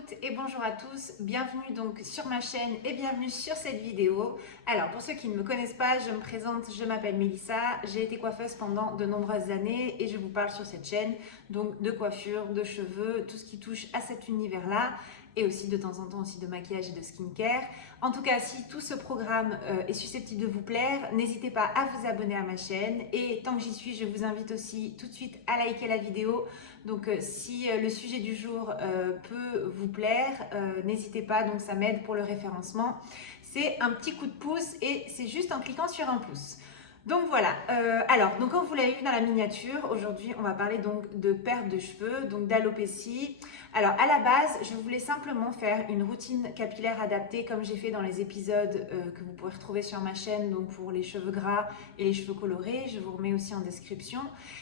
toutes et bonjour à tous, bienvenue donc sur ma chaîne et bienvenue sur cette vidéo. Alors pour ceux qui ne me connaissent pas, je me présente, je m'appelle Mélissa, j'ai été coiffeuse pendant de nombreuses années et je vous parle sur cette chaîne donc de coiffure, de cheveux, tout ce qui touche à cet univers-là et aussi de temps en temps aussi de maquillage et de skincare. En tout cas, si tout ce programme est susceptible de vous plaire, n'hésitez pas à vous abonner à ma chaîne et tant que j'y suis, je vous invite aussi tout de suite à liker la vidéo. Donc si le sujet du jour peut vous plaire, n'hésitez pas, donc ça m'aide pour le référencement. C'est un petit coup de pouce et c'est juste en cliquant sur un pouce. Donc voilà, donc comme vous l'avez vu dans la miniature, aujourd'hui on va parler donc de perte de cheveux, donc d'alopécie. Alors à la base, je voulais simplement faire une routine capillaire adaptée comme j'ai fait dans les épisodes que vous pourrez retrouver sur ma chaîne, donc pour les cheveux gras et les cheveux colorés, je vous remets aussi en description.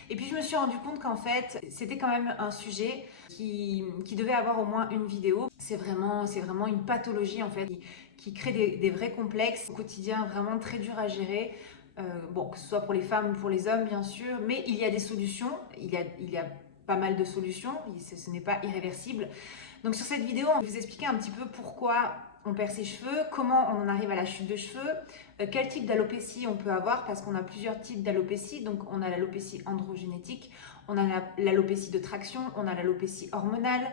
Et puis je me suis rendu compte qu'en fait, c'était quand même un sujet qui devait avoir au moins une vidéo. C'est vraiment une pathologie en fait qui crée des vrais complexes au quotidien vraiment très dur à gérer. Bon, que ce soit pour les femmes ou pour les hommes, bien sûr, mais il y a des solutions, il y a pas mal de solutions, ce n'est pas irréversible. Donc sur cette vidéo, on va vous expliquer un petit peu pourquoi on perd ses cheveux, comment on en arrive à la chute de cheveux, quel type d'alopécie on peut avoir, parce qu'on a plusieurs types d'alopécie. Donc on a l'alopécie androgénétique, on a l'alopécie de traction, on a l'alopécie hormonale,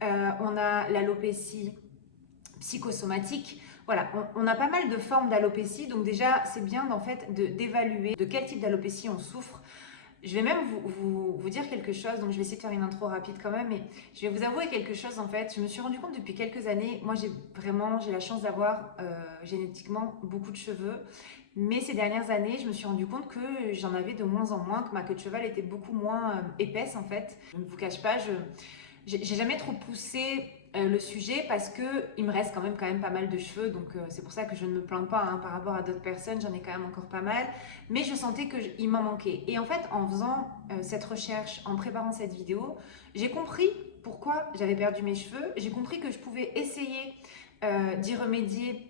on a l'alopécie psychosomatique. Voilà, on a pas mal de formes d'alopécie, donc déjà c'est bien en fait d'évaluer de quel type d'alopécie on souffre. Je vais même vous dire quelque chose, donc je vais essayer de faire une intro rapide quand même, mais je vais vous avouer quelque chose en fait. Je me suis rendu compte depuis quelques années, moi j'ai la chance d'avoir génétiquement beaucoup de cheveux, mais ces dernières années je me suis rendu compte que j'en avais de moins en moins, que ma queue de cheval était beaucoup moins épaisse en fait. Je ne vous cache pas, j'ai jamais trop poussé le sujet parce que il me reste quand même pas mal de cheveux, donc c'est pour ça que je ne me plains pas hein, par rapport à d'autres personnes, j'en ai quand même encore pas mal, mais je sentais qu'il m'en manquait. Et en fait, en faisant cette recherche, en préparant cette vidéo, j'ai compris pourquoi j'avais perdu mes cheveux, j'ai compris que je pouvais essayer d'y remédier.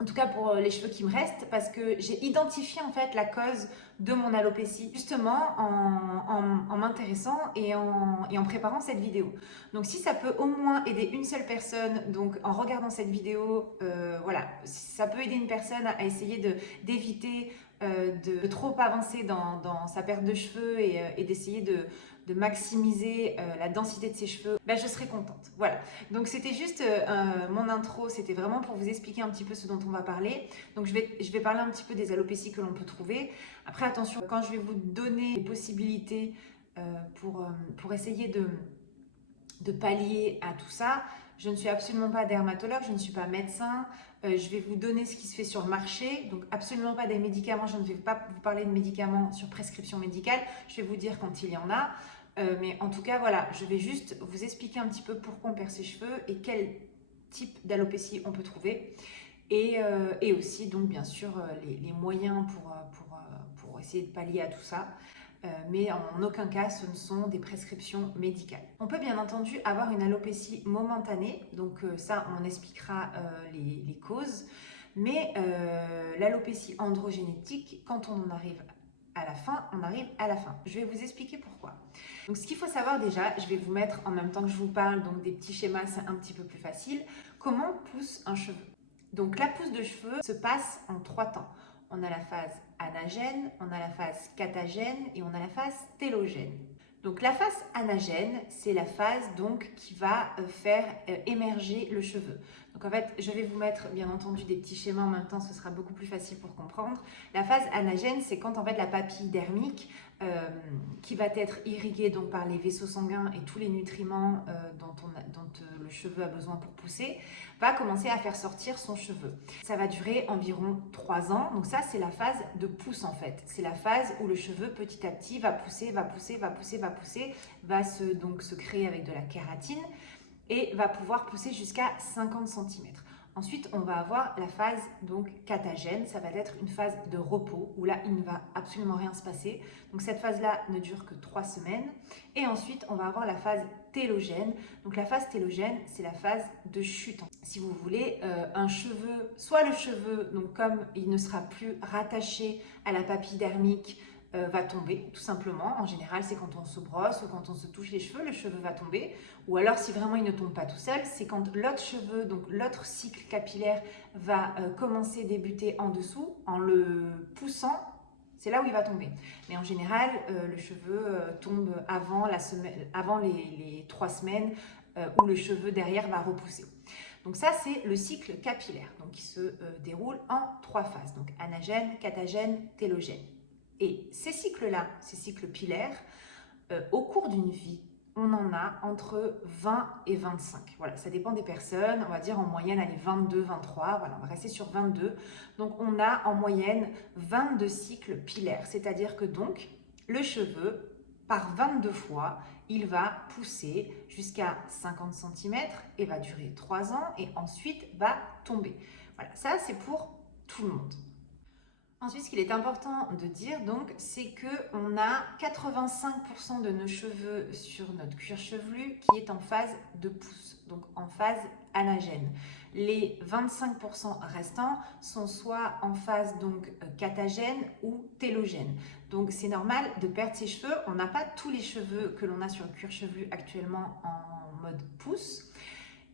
En tout cas pour les cheveux qui me restent, parce que j'ai identifié en fait la cause de mon alopécie justement en m'intéressant et en préparant cette vidéo. Donc si ça peut au moins aider une seule personne, donc en regardant cette vidéo, voilà, ça peut aider une personne à essayer d'éviter de trop avancer dans sa perte de cheveux et d'essayer de maximiser la densité de ses cheveux, ben, je serais contente. Voilà, donc c'était juste mon intro, c'était vraiment pour vous expliquer un petit peu ce dont on va parler. Donc je vais parler un petit peu des alopécies que l'on peut trouver. Après attention, quand je vais vous donner des possibilités pour essayer de pallier à tout ça, je ne suis absolument pas dermatologue, je ne suis pas médecin, je vais vous donner ce qui se fait sur le marché, donc absolument pas des médicaments, je ne vais pas vous parler de médicaments sur prescription médicale, je vais vous dire quand il y en a, mais en tout cas voilà, je vais juste vous expliquer un petit peu pourquoi on perd ses cheveux et quel type d'alopécie on peut trouver, et aussi donc bien sûr les moyens pour essayer de pallier à tout ça. Mais en aucun cas ce ne sont des prescriptions médicales. On peut bien entendu avoir une alopécie momentanée, donc ça on expliquera les causes, mais l'alopécie androgénétique, quand on en arrive à la fin, on arrive à la fin. Je vais vous expliquer pourquoi. Donc ce qu'il faut savoir déjà, je vais vous mettre en même temps que je vous parle donc des petits schémas, c'est un petit peu plus facile. Comment pousse un cheveu? Donc la pousse de cheveux se passe en 3 temps. On a la phase anagène, on a la phase catagène et on a la phase télogène. Donc la phase anagène, c'est la phase donc qui va faire émerger le cheveu. Donc en fait, je vais vous mettre bien entendu des petits schémas en même temps, ce sera beaucoup plus facile pour comprendre. La phase anagène, c'est quand en fait la papille dermique qui va être irriguée donc par les vaisseaux sanguins et tous les nutriments dont le cheveu a besoin pour pousser, va commencer à faire sortir son cheveu. Ça va durer environ 3 ans, donc ça c'est la phase de pousse en fait. C'est la phase où le cheveu petit à petit va pousser, va se créer avec de la kératine et va pouvoir pousser jusqu'à 50 cm. Ensuite, on va avoir la phase donc catagène, ça va être une phase de repos où là, il ne va absolument rien se passer. Donc cette phase-là ne dure que 3 semaines. Et ensuite, on va avoir la phase télogène. Donc la phase télogène, c'est la phase de chute. Si vous voulez, un cheveu, soit le cheveu, donc comme il ne sera plus rattaché à la papille dermique, va tomber, tout simplement. En général, c'est quand on se brosse ou quand on se touche les cheveux, le cheveu va tomber. Ou alors, si vraiment il ne tombe pas tout seul, c'est quand l'autre cheveu, donc l'autre cycle capillaire, va commencer, débuter en dessous, en le poussant. C'est là où il va tomber. Mais en général, le cheveu tombe avant, avant les 3 semaines où le cheveu derrière va repousser. Donc ça, c'est le cycle capillaire, donc qui se déroule en 3 phases. Donc anagène, catagène, télogène. Et ces cycles-là, ces cycles pilaires, au cours d'une vie, on en a entre 20 et 25. Voilà, ça dépend des personnes. On va dire en moyenne, allez, 22, 23. Voilà, on va rester sur 22. Donc, on a en moyenne 22 cycles pilaires. C'est-à-dire que donc, le cheveu, par 22 fois, il va pousser jusqu'à 50 cm et va durer 3 ans et ensuite va tomber. Voilà, ça c'est pour tout le monde. Ensuite, ce qu'il est important de dire, donc, c'est qu'on a 85% de nos cheveux sur notre cuir chevelu qui est en phase de pousse, donc en phase anagène. Les 25% restants sont soit en phase donc catagène ou télogène. Donc c'est normal de perdre ses cheveux. On n'a pas tous les cheveux que l'on a sur le cuir chevelu actuellement en mode pousse.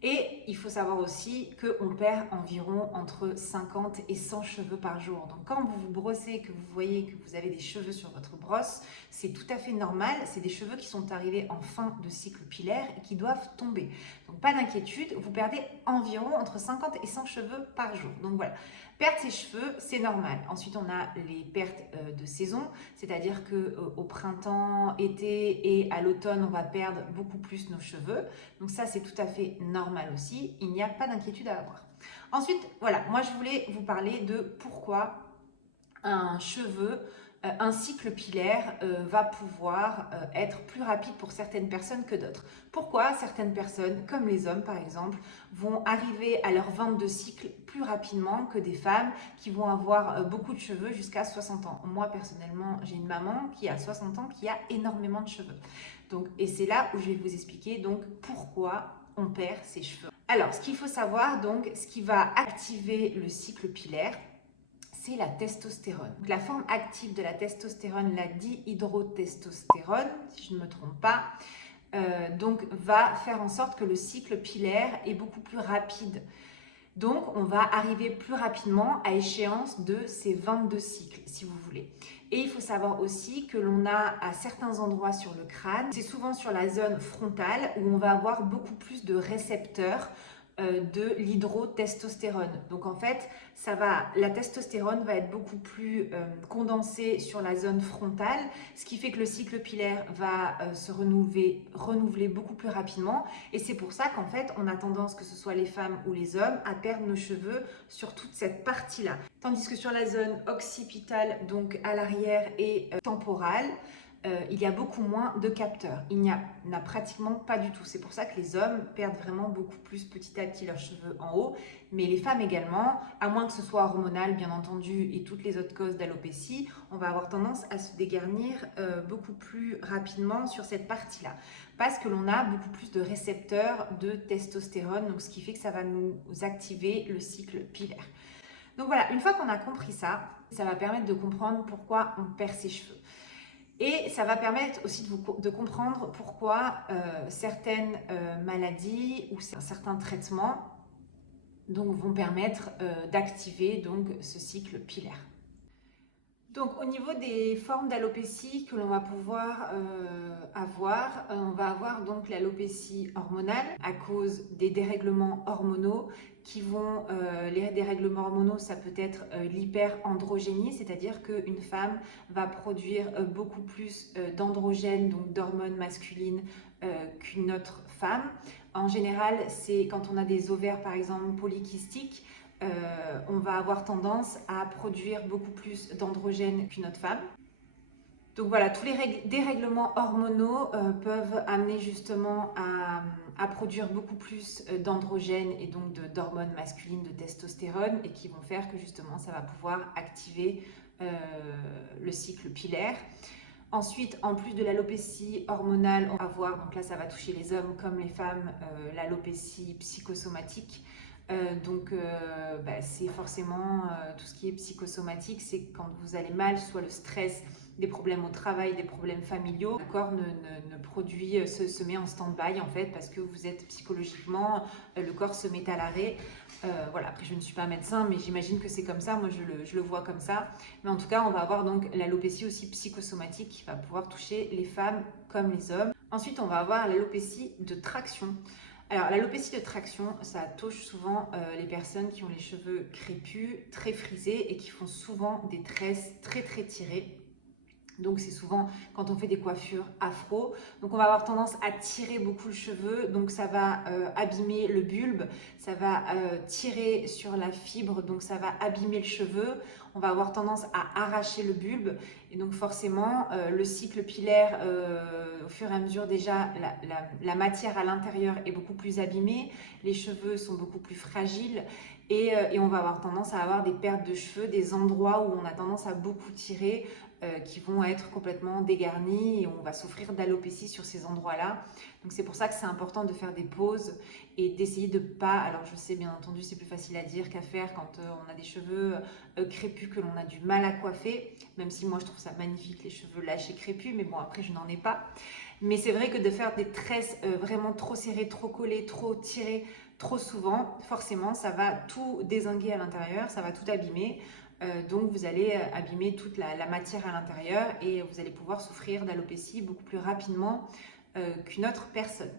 Et il faut savoir aussi qu'on perd environ entre 50 et 100 cheveux par jour. Donc quand vous vous brossez, que vous voyez que vous avez des cheveux sur votre brosse, c'est tout à fait normal. C'est des cheveux qui sont arrivés en fin de cycle pilaire et qui doivent tomber. Donc pas d'inquiétude, vous perdez environ entre 50 et 100 cheveux par jour. Donc voilà, perdre ses cheveux, c'est normal. Ensuite, on a les pertes de saison, c'est-à-dire qu'au printemps, été et à l'automne, on va perdre beaucoup plus nos cheveux. Donc ça, c'est tout à fait normal aussi. Il n'y a pas d'inquiétude à avoir. Ensuite, voilà, moi, je voulais vous parler de pourquoi un cheveu, un cycle pilaire va pouvoir être plus rapide pour certaines personnes que d'autres. Pourquoi certaines personnes, comme les hommes par exemple, vont arriver à leur 22 cycles plus rapidement que des femmes qui vont avoir beaucoup de cheveux jusqu'à 60 ans. Moi personnellement, j'ai une maman qui a 60 ans qui a énormément de cheveux. Donc, et c'est là où je vais vous expliquer donc pourquoi on perd ses cheveux. Alors, ce qu'il faut savoir, donc, ce qui va activer le cycle pilaire, c'est la testostérone. Donc, la forme active de la testostérone, la dihydrotestostérone, si je ne me trompe pas, donc va faire en sorte que le cycle pilaire est beaucoup plus rapide. Donc, on va arriver plus rapidement à échéance de ces 22 cycles, si vous voulez. Et il faut savoir aussi que l'on a à certains endroits sur le crâne, c'est souvent sur la zone frontale où on va avoir beaucoup plus de récepteurs de l'hydrotestostérone. Donc en fait, la testostérone va être beaucoup plus condensée sur la zone frontale, ce qui fait que le cycle pilaire va se renouveler beaucoup plus rapidement. Et c'est pour ça qu'en fait, on a tendance, que ce soit les femmes ou les hommes, à perdre nos cheveux sur toute cette partie-là. Tandis que sur la zone occipitale, donc à l'arrière et temporale, il y a beaucoup moins de capteurs. Il n'y en a pratiquement pas du tout. C'est pour ça que les hommes perdent vraiment beaucoup plus petit à petit leurs cheveux en haut, mais les femmes également, à moins que ce soit hormonal bien entendu et toutes les autres causes d'alopécie, on va avoir tendance à se dégarnir beaucoup plus rapidement sur cette partie-là, parce que l'on a beaucoup plus de récepteurs de testostérone, donc ce qui fait que ça va nous activer le cycle pilaire. Donc voilà, une fois qu'on a compris ça, ça va permettre de comprendre pourquoi on perd ses cheveux. Et ça va permettre aussi de comprendre pourquoi certaines maladies ou certains traitements donc, vont permettre d'activer donc, ce cycle pilaire. Donc au niveau des formes d'alopécie que l'on va pouvoir avoir, on va avoir donc l'alopécie hormonale à cause des dérèglements hormonaux qui vont, les dérèglements hormonaux, ça peut être l'hyperandrogénie, c'est-à-dire qu'une femme va produire beaucoup plus d'androgènes, donc d'hormones masculines qu'une autre femme. En général, c'est quand on a des ovaires par exemple polykystiques, on va avoir tendance à produire beaucoup plus d'androgènes qu'une autre femme. Donc voilà, tous les dérèglements hormonaux peuvent amener justement à produire beaucoup plus d'androgènes et donc d'hormones masculines, de testostérone, et qui vont faire que justement ça va pouvoir activer le cycle pilaire. Ensuite, en plus de l'alopécie hormonale, on va voir, donc là ça va toucher les hommes comme les femmes, l'alopécie psychosomatique. C'est forcément tout ce qui est psychosomatique, c'est quand vous allez mal, soit le stress des problèmes au travail, des problèmes familiaux, le corps ne produit, se met en stand-by en fait parce que vous êtes psychologiquement, le corps se met à l'arrêt. Voilà, après je ne suis pas médecin, mais j'imagine que c'est comme ça, moi je le vois comme ça. Mais en tout cas, on va avoir donc l'alopécie aussi psychosomatique qui va pouvoir toucher les femmes comme les hommes. Ensuite, on va avoir l'alopécie de traction. Alors, l'alopécie de traction, ça touche souvent les personnes qui ont les cheveux crépus, très frisés et qui font souvent des tresses très très tirées. Donc c'est souvent quand on fait des coiffures afro. Donc on va avoir tendance à tirer beaucoup le cheveu. Donc ça va abîmer le bulbe, ça va tirer sur la fibre, donc ça va abîmer le cheveu. On va avoir tendance à arracher le bulbe. Et donc forcément, le cycle pilaire, au fur et à mesure déjà, la matière à l'intérieur est beaucoup plus abîmée. Les cheveux sont beaucoup plus fragiles. Et on va avoir tendance à avoir des pertes de cheveux, des endroits où on a tendance à beaucoup tirer, qui vont être complètement dégarnis et on va souffrir d'alopécie sur ces endroits-là. Donc c'est pour ça que c'est important de faire des pauses et d'essayer de pas, alors je sais bien entendu c'est plus facile à dire qu'à faire quand on a des cheveux crépus que l'on a du mal à coiffer, même si moi je trouve ça magnifique les cheveux lâchés crépus, mais bon après je n'en ai pas. Mais c'est vrai que de faire des tresses vraiment trop serrées, trop collées, trop tirées, trop souvent, forcément ça va tout dézinguer à l'intérieur, ça va tout abîmer. Donc vous allez abîmer toute la matière à l'intérieur et vous allez pouvoir souffrir d'alopécie beaucoup plus rapidement qu'une autre personne.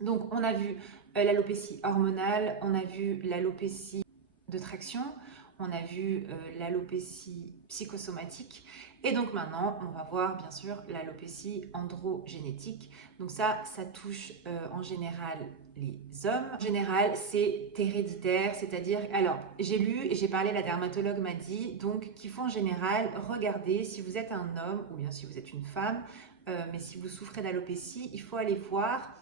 Donc on a vu l'alopécie hormonale, on a vu l'alopécie de traction, on a vu l'alopécie psychosomatique et donc maintenant on va voir bien sûr l'alopécie androgénétique. Donc ça touche en général les hommes. En général c'est héréditaire, c'est-à-dire, alors j'ai lu et j'ai parlé, la dermatologue m'a dit donc qu'il faut en général regarder si vous êtes un homme ou bien si vous êtes une femme, mais si vous souffrez d'alopécie, il faut aller voir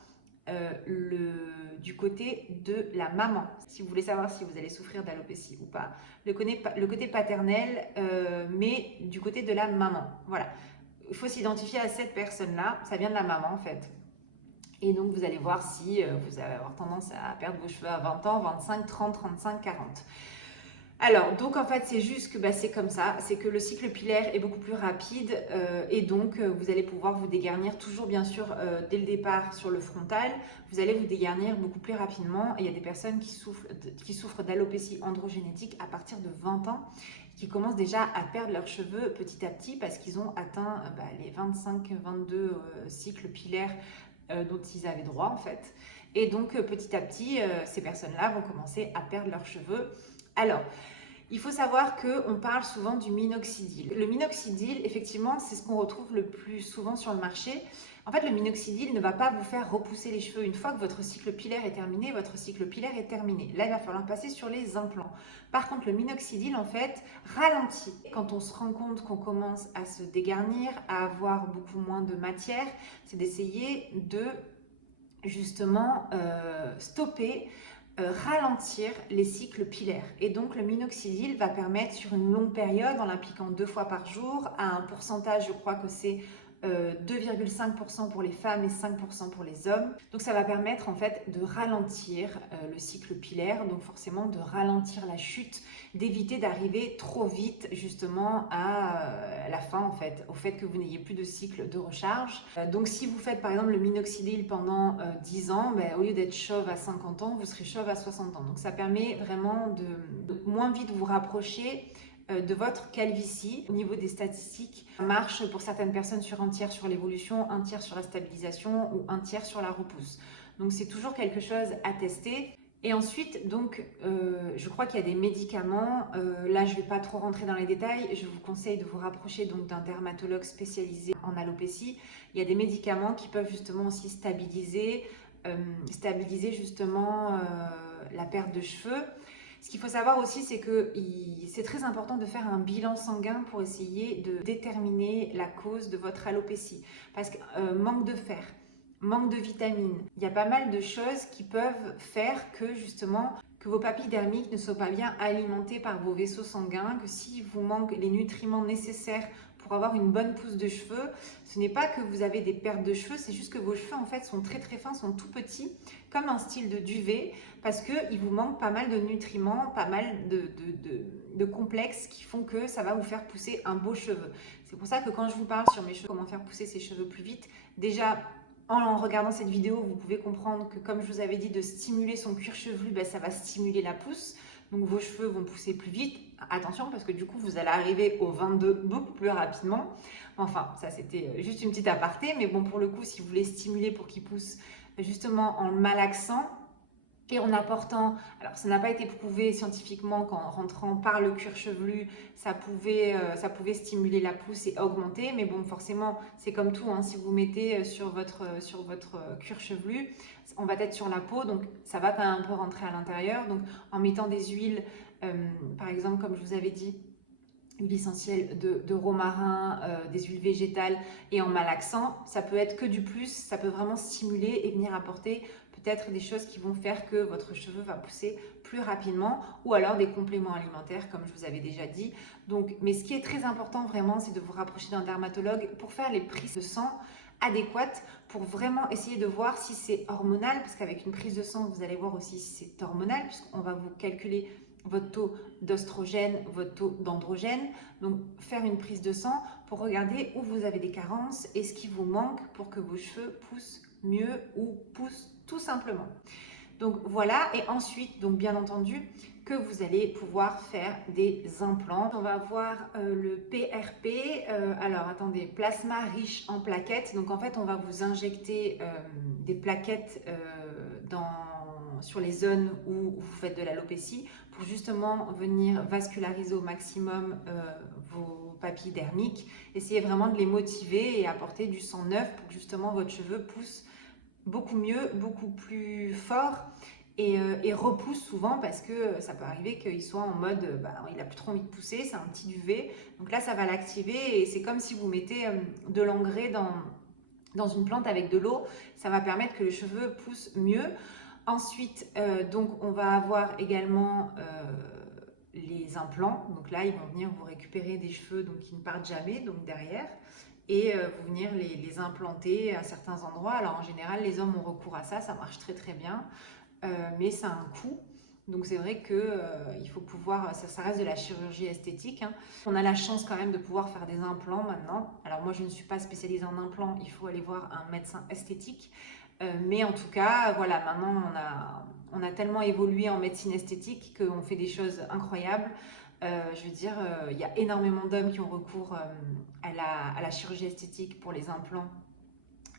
du côté de la maman. Si vous voulez savoir si vous allez souffrir d'alopécie ou pas, le côté paternel, mais du côté de la maman. Voilà, il faut s'identifier à cette personne-là, ça vient de la maman en fait. Et donc vous allez voir si vous allez avoir tendance à perdre vos cheveux à 20 ans, 25, 30, 35, 40. Alors, donc en fait, c'est juste que c'est comme ça, c'est que le cycle pilaire est beaucoup plus rapide et donc vous allez pouvoir vous dégarnir toujours bien sûr dès le départ sur le frontal, vous allez vous dégarnir beaucoup plus rapidement. Et il y a des personnes qui souffrent d'alopécie androgénétique à partir de 20 ans, qui commencent déjà à perdre leurs cheveux petit à petit parce qu'ils ont atteint les 25-22 cycles pilaires dont ils avaient droit en fait. Et donc petit à petit, ces personnes-là vont commencer à perdre leurs cheveux. Alors, il faut savoir qu'on parle souvent du minoxidil. Le minoxidil, effectivement, c'est ce qu'on retrouve le plus souvent sur le marché. En fait, le minoxidil ne va pas vous faire repousser les cheveux. Une fois que votre cycle pilaire est terminé, votre cycle pilaire est terminé. Là, il va falloir passer sur les implants. Par contre, le minoxidil, en fait, ralentit. Quand on se rend compte qu'on commence à se dégarnir, à avoir beaucoup moins de matière, c'est d'essayer de, justement, stopper, ralentir les cycles pilaires. Et donc le minoxidil va permettre sur une longue période, en l'appliquant 2 fois par jour, à un pourcentage, je crois que c'est 2,5% pour les femmes et 5% pour les hommes. Donc ça va permettre en fait de ralentir le cycle pilaire, donc forcément de ralentir la chute, d'éviter d'arriver trop vite justement à la fin en fait, au fait que vous n'ayez plus de cycle de recharge. Donc si vous faites par exemple le minoxidil pendant 10 ans, au lieu d'être chauve à 50 ans, vous serez chauve à 60 ans. Donc ça permet vraiment de moins vite vous rapprocher de votre calvitie. Au niveau des statistiques, ça marche pour certaines personnes sur un tiers sur l'évolution, un tiers sur la stabilisation ou un tiers sur la repousse. Donc c'est toujours quelque chose à tester. Et ensuite, donc, je crois qu'il y a des médicaments. Là, je ne vais pas trop rentrer dans les détails. Je vous conseille de vous rapprocher donc d'un dermatologue spécialisé en alopécie. Il y a des médicaments qui peuvent justement aussi stabiliser justement la perte de cheveux. Ce qu'il faut savoir aussi, c'est que c'est très important de faire un bilan sanguin pour essayer de déterminer la cause de votre alopécie. Parce que manque de fer, manque de vitamines, il y a pas mal de choses qui peuvent faire que justement que vos papilles dermiques ne soient pas bien alimentées par vos vaisseaux sanguins, que s'il vous manque les nutriments nécessaires pour avoir une bonne pousse de cheveux, ce n'est pas que vous avez des pertes de cheveux, c'est juste que vos cheveux en fait sont très très fins, sont tout petits, comme un style de duvet, parce qu'il vous manque pas mal de nutriments, pas mal de complexes qui font que ça va vous faire pousser un beau cheveu. C'est pour ça que quand je vous parle sur mes cheveux, comment faire pousser ses cheveux plus vite, déjà en regardant cette vidéo, vous pouvez comprendre que comme je vous avais dit de stimuler son cuir chevelu, ben, ça va stimuler la pousse. Donc vos cheveux vont pousser plus vite. Attention parce que du coup vous allez arriver au 22 beaucoup plus rapidement. Enfin ça c'était juste une petite aparté. Mais bon pour le coup si vous voulez stimuler pour qu'il pousse justement en le malaxant et en apportant, alors ça n'a pas été prouvé scientifiquement qu'en rentrant par le cuir chevelu, ça pouvait stimuler la pousse et augmenter, mais bon forcément c'est comme tout, hein, si vous mettez sur votre cuir chevelu, on va être sur la peau, donc ça va quand même un peu rentrer à l'intérieur, donc en mettant des huiles, par exemple comme je vous avais dit, huile essentielle de romarin, des huiles végétales et en malaxant, ça peut être que du plus, ça peut vraiment stimuler et venir apporter peut-être des choses qui vont faire que votre cheveu va pousser plus rapidement ou alors des compléments alimentaires comme je vous avais déjà dit. Donc, mais ce qui est très important vraiment, c'est de vous rapprocher d'un dermatologue pour faire les prises de sang adéquates pour vraiment essayer de voir si c'est hormonal, parce qu'avec une prise de sang, vous allez voir aussi si c'est hormonal, puisqu'on va vous calculer votre taux d'oestrogène, votre taux d'androgène. Donc, faire une prise de sang pour regarder où vous avez des carences et ce qui vous manque pour que vos cheveux poussent mieux ou poussent tout simplement. Donc, voilà. Et ensuite, donc bien entendu, que vous allez pouvoir faire des implants. On va voir le PRP. Alors, attendez, plasma riche en plaquettes. Donc, en fait, on va vous injecter des plaquettes sur les zones où vous faites de l'alopécie pour justement venir vasculariser au maximum vos papilles dermiques. Essayez vraiment de les motiver et apporter du sang neuf pour que justement votre cheveu pousse beaucoup mieux, beaucoup plus fort et repousse souvent parce que ça peut arriver qu'il soit en mode il n'a plus trop envie de pousser, c'est un petit duvet. Donc là, ça va l'activer et c'est comme si vous mettez de l'engrais dans une plante avec de l'eau. Ça va permettre que les cheveux poussent mieux. Ensuite, donc on va avoir également les implants. Donc là, ils vont venir vous récupérer des cheveux donc, qui ne partent jamais, donc derrière, et vous venir les implanter à certains endroits. Alors en général, les hommes ont recours à ça, ça marche très très bien, mais ça a un coût. Donc c'est vrai que il faut pouvoir, ça reste de la chirurgie esthétique, hein. On a la chance quand même de pouvoir faire des implants maintenant. Alors moi je ne suis pas spécialisée en implants, il faut aller voir un médecin esthétique. Mais en tout cas, voilà, maintenant on a tellement évolué en médecine esthétique qu'on fait des choses incroyables. Je veux dire, il y a énormément d'hommes qui ont recours à la chirurgie esthétique pour les implants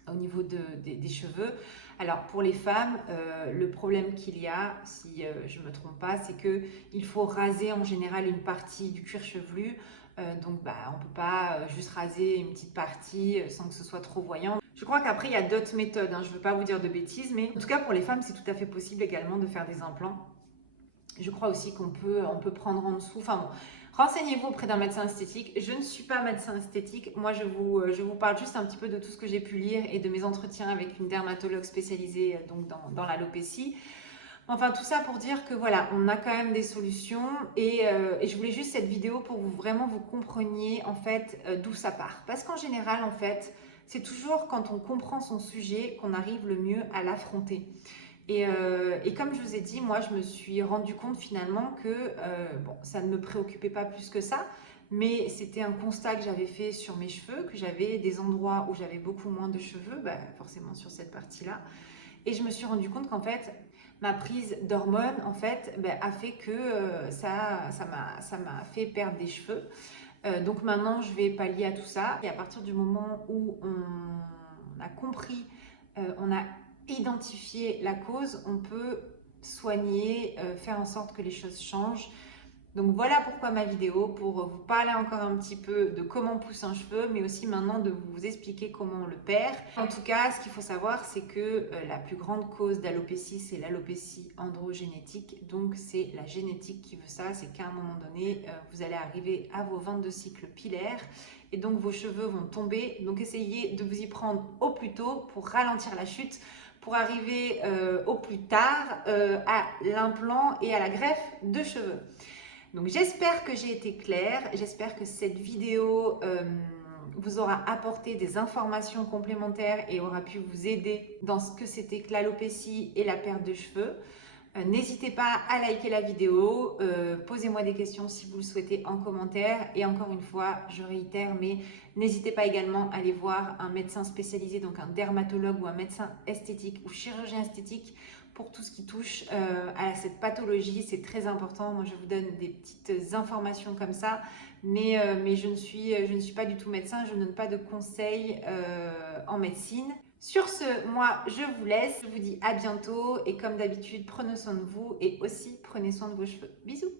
au niveau des cheveux. Alors pour les femmes, le problème qu'il y a, si je ne me trompe pas, c'est qu'il faut raser en général une partie du cuir chevelu. Donc on ne peut pas juste raser une petite partie sans que ce soit trop voyant. Je crois qu'après il y a d'autres méthodes, hein, je ne veux pas vous dire de bêtises, mais en tout cas pour les femmes c'est tout à fait possible également de faire des implants. Je crois aussi qu'on peut prendre en dessous, enfin bon. Renseignez-vous auprès d'un médecin esthétique. Je ne suis pas médecin esthétique. Moi, je vous parle juste un petit peu de tout ce que j'ai pu lire et de mes entretiens avec une dermatologue spécialisée donc dans l'alopécie. Enfin, tout ça pour dire que voilà, on a quand même des solutions et je voulais juste cette vidéo pour que vous vraiment vous compreniez en fait d'où ça part. Parce qu'en général, en fait, c'est toujours quand on comprend son sujet qu'on arrive le mieux à l'affronter. Et comme je vous ai dit, moi je me suis rendu compte finalement que ça ne me préoccupait pas plus que ça, mais c'était un constat que j'avais fait sur mes cheveux, que j'avais des endroits où j'avais beaucoup moins de cheveux, forcément sur cette partie-là. Et je me suis rendu compte qu'en fait, ma prise d'hormones en fait, a fait que ça m'a fait perdre des cheveux. Donc maintenant, je vais pallier à tout ça. Et à partir du moment où on a compris, on a identifier la cause, on peut soigner, faire en sorte que les choses changent. Donc voilà pourquoi ma vidéo, pour vous parler encore un petit peu de comment pousse un cheveu, mais aussi maintenant de vous expliquer comment on le perd. En tout cas, ce qu'il faut savoir, c'est que la plus grande cause d'alopécie, c'est l'alopécie androgénétique. Donc c'est la génétique qui veut ça, c'est qu'à un moment donné, vous allez arriver à vos 22 cycles pilaires et donc vos cheveux vont tomber. Donc essayez de vous y prendre au plus tôt pour ralentir la chute, pour arriver au plus tard à l'implant et à la greffe de cheveux. Donc j'espère que j'ai été claire, j'espère que cette vidéo vous aura apporté des informations complémentaires et aura pu vous aider dans ce que c'était que l'alopécie et la perte de cheveux. N'hésitez pas à liker la vidéo, posez-moi des questions si vous le souhaitez en commentaire et encore une fois, je réitère, mais n'hésitez pas également à aller voir un médecin spécialisé, donc un dermatologue ou un médecin esthétique ou chirurgien esthétique pour tout ce qui touche à cette pathologie. C'est très important. Moi, je vous donne des petites informations comme ça, mais je ne suis pas du tout médecin, je ne donne pas de conseils en médecine. Sur ce, moi, je vous laisse. Je vous dis à bientôt et comme d'habitude, prenez soin de vous et aussi prenez soin de vos cheveux. Bisous!